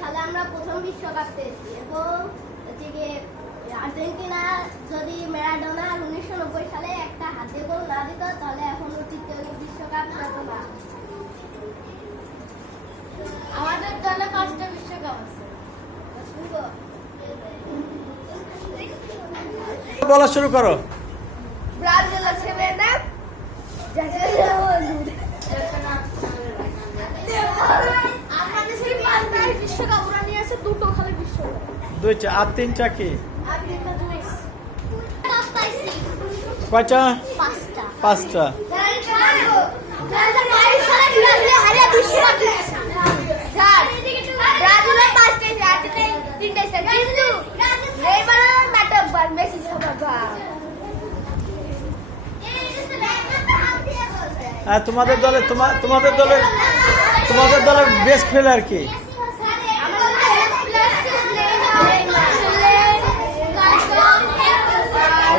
সালে আমরা প্রথম বিশ্বকাপ পেয়েছি এবং হচ্ছে গিয়ে আর্জেন্টিনা যদি ম্যারাডোনা 1990 সালে একটা হাতে গোল না দিত তাহলে এখনো তৃতীয় বিশ্বকাপ হতো না। আমাদের দলে 5টা বিশ্বকাপ আছে। বলা শুরু করো। ব্রাজিল আছে ম্যাডাম, আমাদের সেই 5টা বিশ্বকাপ ওরা নিয়ে আছে, 2টো খালি বিশ্বকাপ। 2টা আর 3টা কি? কয়টা? কয়টা? 5টা। 5টা। আর তোমাদের দলের বেস্ট প্লেয়ার কি?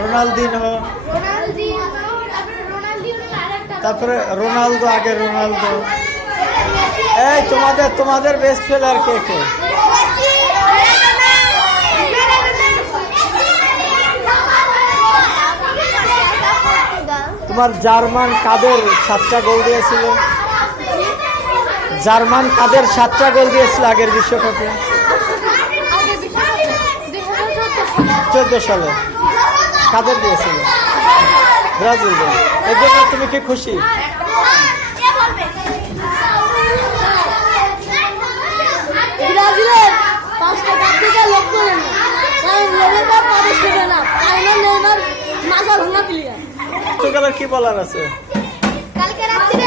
রোনালদিনো, তারপরে রোনালদো, আগে রোনালদো। এই তোমাদের বেস্ট প্লেয়ার কে কে? তোমার জার্মান কাদের 7টা গোল দিয়েছিল? জার্মান কাদের 7টা গোল দিয়েছিল আগের বিশ্বকাপে? 14 সালে কাদের দিয়েছিল? ব্রাজিল দল। এর জন্য তুমি কি খুশি? ব্রাজিলের 5টা কাপ থেকে লোক করে না, কারণ নেইমার প্রবেশ করে না, কারণ নেইমার মাথা ভাঙা প্লেয়ার। পর্তুগালের কি বলার আছে? কালকে রাত্রে